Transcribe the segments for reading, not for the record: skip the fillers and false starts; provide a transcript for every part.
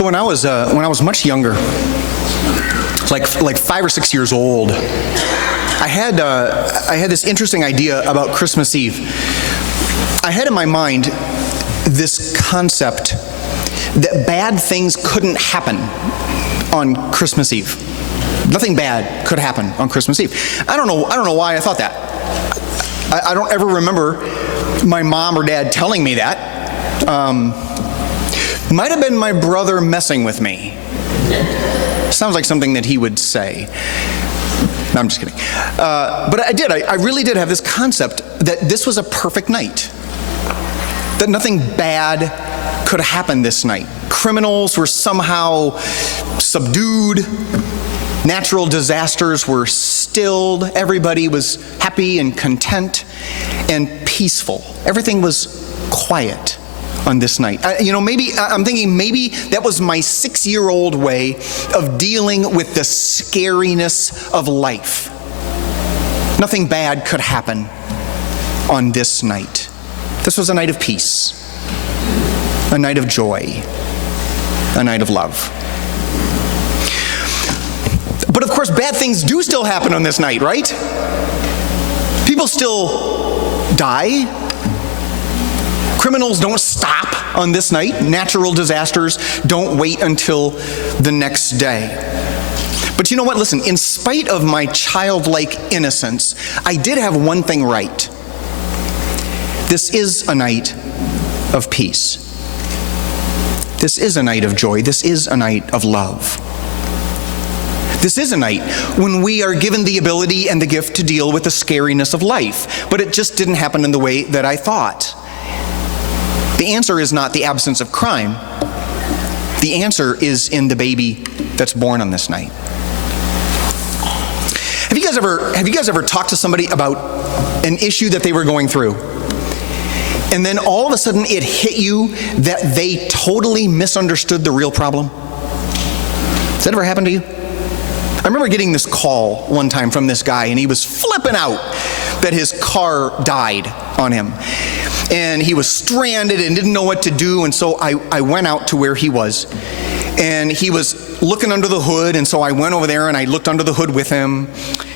So when I was much younger, like 5 or 6 years old, I had this interesting idea about Christmas Eve. I had in my mind this concept that bad things couldn't happen on Christmas Eve. Nothing bad could happen on Christmas Eve. I don't know why I thought that. I don't ever remember my mom or dad telling me that. Might have been my brother messing with me. Sounds like something that he would say. No, I'm just kidding. But I really did have this concept that this was a perfect night. That nothing bad could happen this night. Criminals were somehow subdued. Natural disasters were stilled. Everybody was happy and content and peaceful. Everything was quiet on this night. I'm thinking maybe that was my 6-year-old way of dealing with the scariness of life. Nothing bad could happen on this night. This was a night of peace, a night of joy, a night of love. But of course, bad things do still happen on this night, right? People still die. Criminals don't stop on this night. Natural disasters don't wait until the next day. But you know what? Listen, in spite of my childlike innocence, I did have one thing right. This is a night of peace. This is a night of joy. This is a night of love. This is a night when we are given the ability and the gift to deal with the scariness of life. But it just didn't happen in the way that I thought. The answer is not the absence of crime. The answer is in the baby that's born on this night. Have you guys ever talked to somebody about an issue that they were going through? And then all of a sudden it hit you that they totally misunderstood the real problem? Has that ever happened to you? I remember getting this call one time from this guy, and he was flipping out that his car died on him. And he was stranded and didn't know what to do, and so I went out to where he was. And he was looking under the hood, and so I went over there and I looked under the hood with him,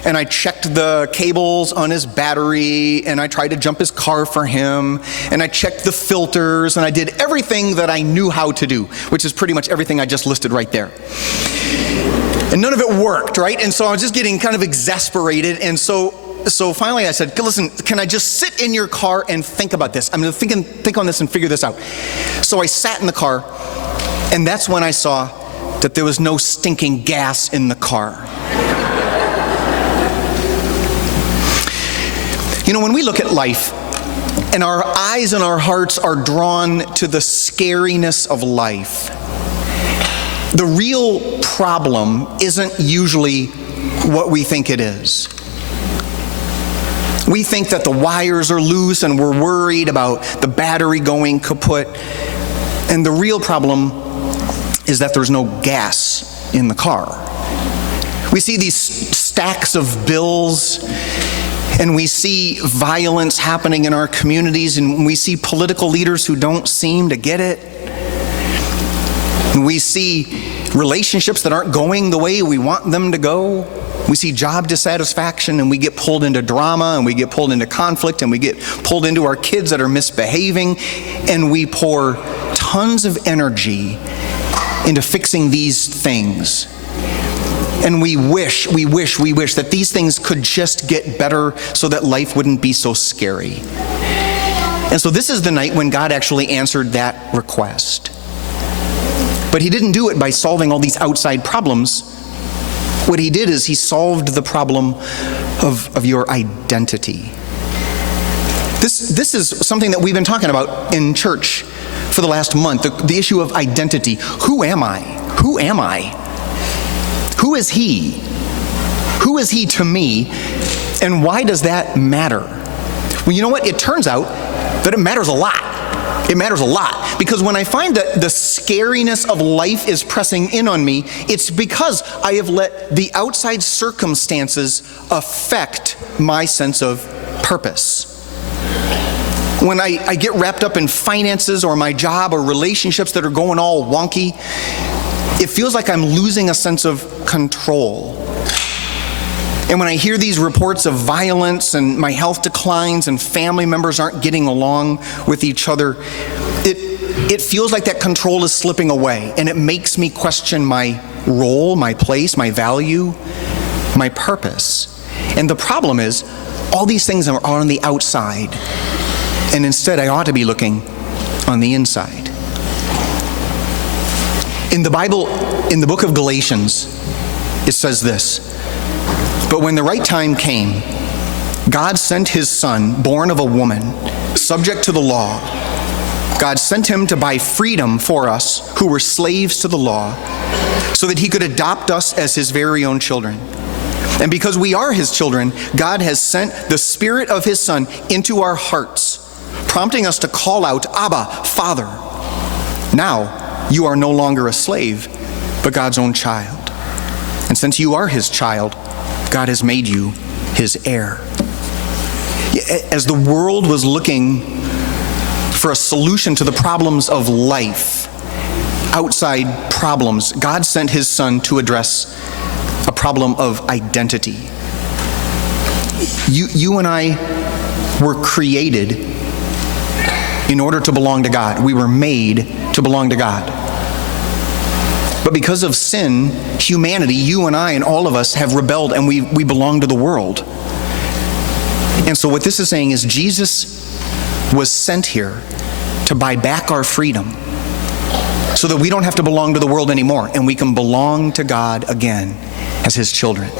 and I checked the cables on his battery, and I tried to jump his car for him, and I checked the filters, and I did everything that I knew how to do, which is pretty much everything I just listed right there. And none of it worked, right? And so I was just getting kind of exasperated, and so finally I said, listen, can I just sit in your car and think about this? I'm going to think on this and figure this out. So I sat in the car, and that's when I saw that there was no stinking gas in the car. You know, when we look at life, and our eyes and our hearts are drawn to the scariness of life, the real problem isn't usually what we think it is. We think that the wires are loose and we're worried about the battery going kaput. And the real problem is that there's no gas in the car. We see these stacks of bills, and we see violence happening in our communities, and we see political leaders who don't seem to get it. And we see relationships that aren't going the way we want them to go. We see job dissatisfaction, and we get pulled into drama, and we get pulled into conflict, and we get pulled into our kids that are misbehaving, and we pour tons of energy into fixing these things. And we wish that these things could just get better so that life wouldn't be so scary. And so this is the night when God actually answered that request. But he didn't do it by solving all these outside problems. What he did is he solved the problem of your identity. This is something that we've been talking about in church for the last month, the issue of identity. Who am I? Who am I? Who is he? Who is he to me? And why does that matter? Well, you know what? It turns out that it matters a lot. It matters a lot, because when I find that the scariness of life is pressing in on me, it's because I have let the outside circumstances affect my sense of purpose. When I get wrapped up in finances or my job or relationships that are going all wonky, it feels like I'm losing a sense of control. And when I hear these reports of violence and my health declines and family members aren't getting along with each other, it feels like that control is slipping away, and it makes me question my role, my place, my value, my purpose. And the problem is, all these things are on the outside, and instead I ought to be looking on the inside. In the Bible, in the book of Galatians, it says this: "But when the right time came, God sent his Son, born of a woman, subject to the law. God sent him to buy freedom for us who were slaves to the law, so that he could adopt us as his very own children. And because we are his children, God has sent the Spirit of his Son into our hearts, prompting us to call out, 'Abba, Father.' Now you are no longer a slave, but God's own child. And since you are his child, God has made you his heir." As the world was looking for a solution to the problems of life, outside problems, God sent his Son to address a problem of identity. You and I were created in order to belong to God. We were made to belong to God. But because of sin, humanity, you and I and all of us have rebelled, and we belong to the world. And so what this is saying is Jesus was sent here to buy back our freedom so that we don't have to belong to the world anymore, and we can belong to God again as his children.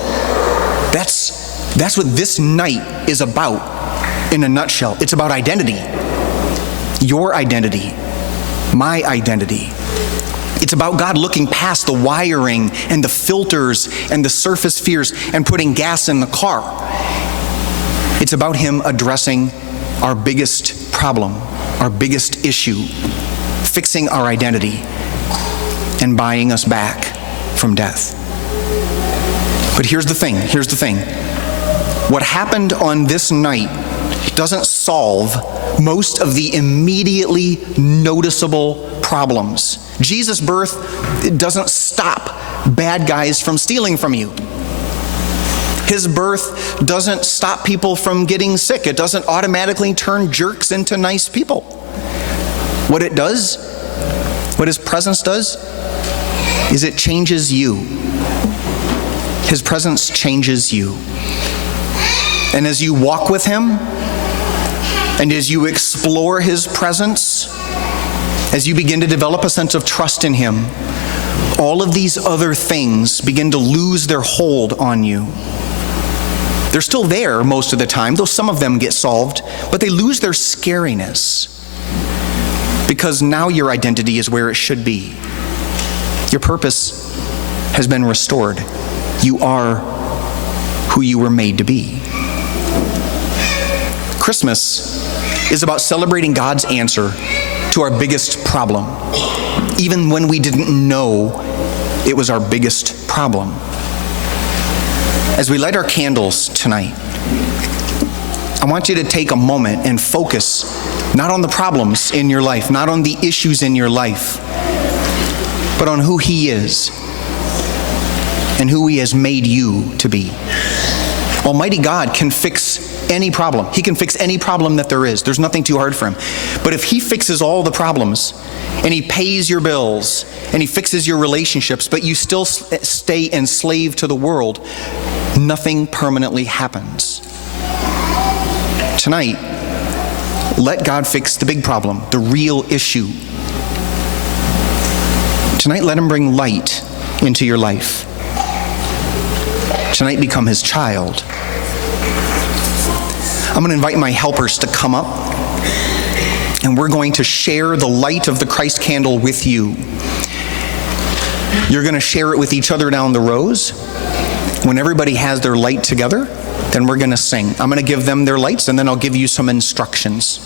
That's what this night is about in a nutshell. It's about identity. Your identity, my identity. It's about God looking past the wiring and the filters and the surface fears and putting gas in the car. It's about him addressing our biggest problem, our biggest issue, fixing our identity and buying us back from death. But here's the thing. What happened on this night doesn't solve most of the immediately noticeable problems. Jesus' birth doesn't stop bad guys from stealing from you. His birth doesn't stop people from getting sick. It doesn't automatically turn jerks into nice people. What it does, what his presence does, is it changes you. His presence changes you. And as you walk with him, and as you explore his presence, as you begin to develop a sense of trust in him, all of these other things begin to lose their hold on you. They're still there most of the time, though some of them get solved, but they lose their scariness because now your identity is where it should be. Your purpose has been restored. You are who you were made to be. Christmas is about celebrating God's answer to our biggest problem, even when we didn't know it was our biggest problem. As we light our candles tonight, I want you to take a moment and focus not on the problems in your life, not on the issues in your life, but on who he is and who he has made you to be. Almighty God can fix any problem. He can fix any problem that there is. There's nothing too hard for him. But if he fixes all the problems, and he pays your bills, and he fixes your relationships, but you still stay enslaved to the world, nothing permanently happens. Tonight, let God fix the big problem, the real issue. Tonight, let him bring light into your life. Tonight, become his child. I'm going to invite my helpers to come up, and we're going to share the light of the Christ candle with you. You're going to share it with each other down the rows. When everybody has their light together, then we're going to sing. I'm going to give them their lights, and then I'll give you some instructions.